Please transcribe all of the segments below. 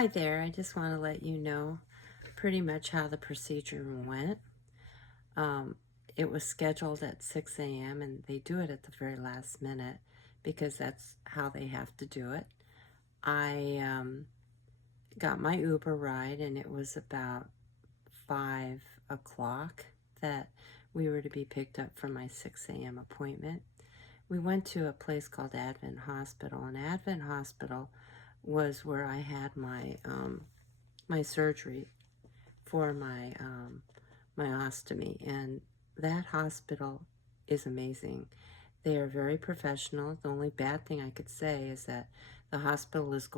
Hi there. I just want to let you know pretty much how the procedure went. Um, it was scheduled at 6 a.m. and they do it at the very last minute because that's how they have to do it. I got my Uber ride and it was about 5 o'clock that we were to be picked up from my 6 a.m. appointment. We went to a place called Advent Hospital, and Advent Hospital was where I had my surgery for my ostomy, and that hospital is amazing. They are very professional. The only bad thing I could say is that the hospital is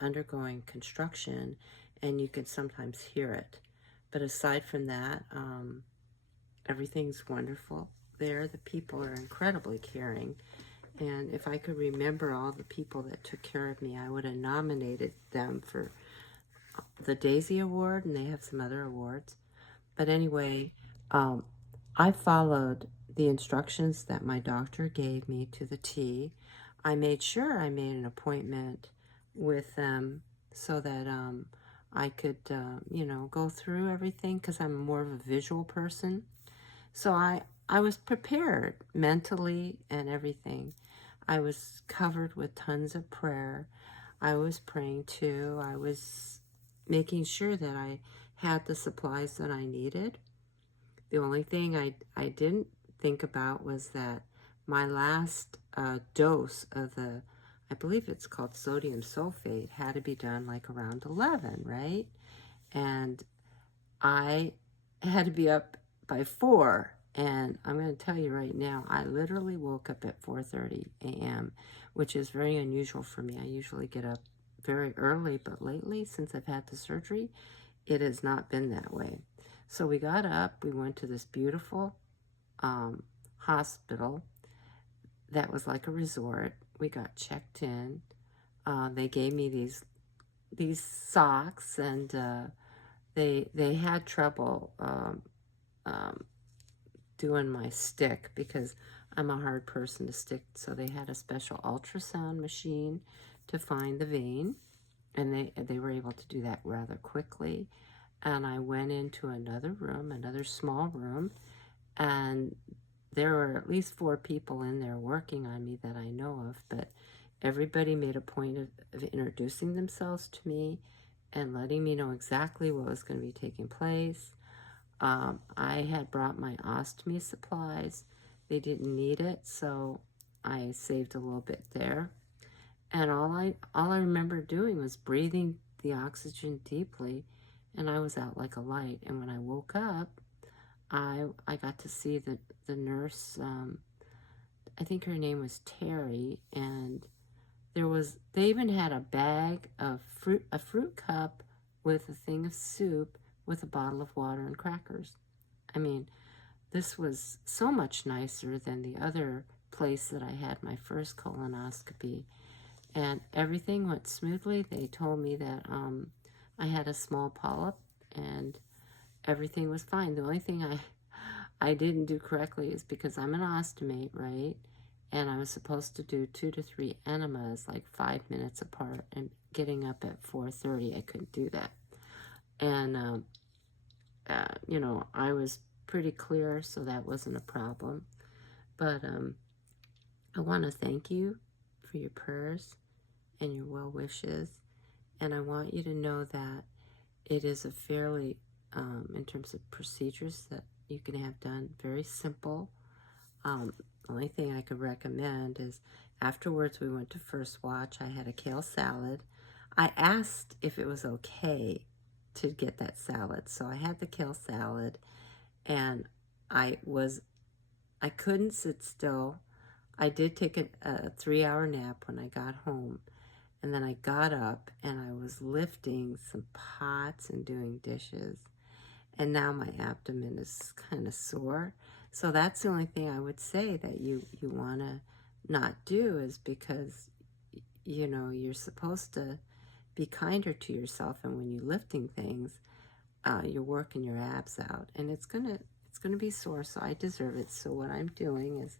undergoing construction, and you can sometimes hear it. But aside from that, everything's wonderful there. The people are incredibly caring. And if I could remember all the people that took care of me, I would have nominated them for the Daisy Award, and they have some other awards. But anyway, um, I followed the instructions that my doctor gave me to the T. I made sure I made an appointment with them so that I could, go through everything because I'm more of a visual person. So I was prepared mentally and everything. I was covered with tons of prayer. I was praying too. I was making sure that I had the supplies that I needed. The only thing I didn't think about was that my last dose of I believe it's called sodium sulfate, had to be done like around 11, right? And I had to be up by 4. And I'm going to tell you right now, I literally woke up at 4:30 a.m., which is very unusual for me. I usually get up very early, but lately, since I've had the surgery, it has not been that way. So we got up, we went to this beautiful hospital that was like a resort. We got checked in. They gave me these socks, and they had trouble doing my stick because I'm a hard person to stick. So they had a special ultrasound machine to find the vein, and they were able to do that rather quickly. And I went into another room, another small room, and there were at least 4 people in there working on me that I know of, but everybody made a point of introducing themselves to me and letting me know exactly what was going to be taking place. I had brought my ostomy supplies. They didn't need it, so I saved a little bit there. And all I remember doing was breathing the oxygen deeply, and I was out like a light. And when I woke up, I got to see the nurse. I think her name was Terry, and they even had a bag of a fruit cup with a thing of soup with a bottle of water and crackers. I mean, this was so much nicer than the other place that I had my first colonoscopy, and everything went smoothly. They told me that I had a small polyp, and everything was fine. The only thing I didn't do correctly is because I'm an ostomate, right? And I was supposed to do 2 to 3 enemas like 5 minutes apart, and getting up at 4:30, I couldn't do that. And I was pretty clear, so that wasn't a problem. But I want to thank you for your prayers and your well wishes, and I want you to know that it is a fairly, in terms of procedures that you can have done, very simple. The only thing I could recommend is afterwards we went to First Watch. I had a kale salad. I asked if it was okay to get that salad, so I had the kale salad, and I couldn't sit still. I did take a 3-hour nap when I got home, and then I got up and I was lifting some pots and doing dishes, and now my abdomen is kind of sore. So that's the only thing I would say that you want to not do, is because you're supposed to be kinder to yourself, and when you're lifting things, you're working your abs out, and it's gonna be sore. So I deserve it. So what I'm doing is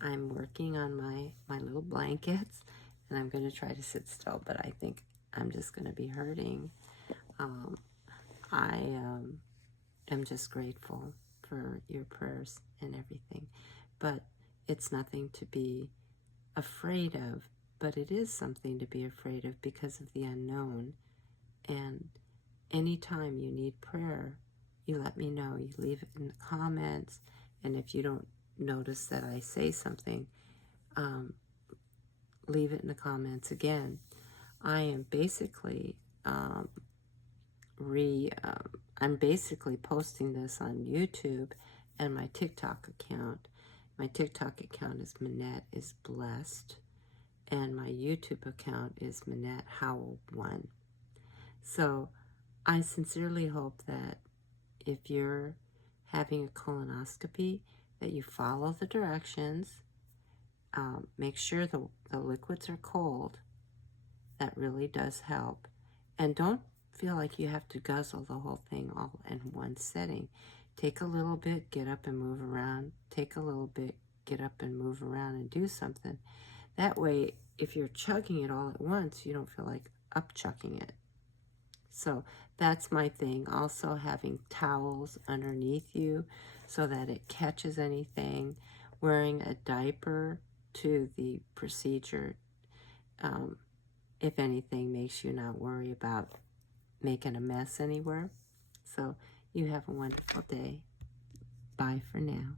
I'm working on my little blankets, and I'm going to try to sit still, but I think I'm just going to be hurting. I am just grateful for your prayers and everything. But it's nothing to be afraid of, but it is something to be afraid of because of the unknown. And anytime you need prayer, you let me know. You leave it in the comments. And if you don't notice that I say something, leave it in the comments again. I am basically I'm basically posting this on YouTube and my TikTok account. My TikTok account is Manette is Blessed, and my YouTube account is Manette Howell 1. So I sincerely hope that if you're having a colonoscopy, that you follow the directions. Make sure the liquids are cold. That really does help. And don't feel like you have to guzzle the whole thing all in one sitting. Take a little bit, get up and move around. Take a little bit, get up and move around and do something. That way, if you're chugging it all at once, you don't feel like up-chugging it. So that's my thing. Also having towels underneath you so that it catches anything. Wearing a diaper to the procedure, if anything, makes you not worry about making a mess anywhere. So you have a wonderful day. Bye for now.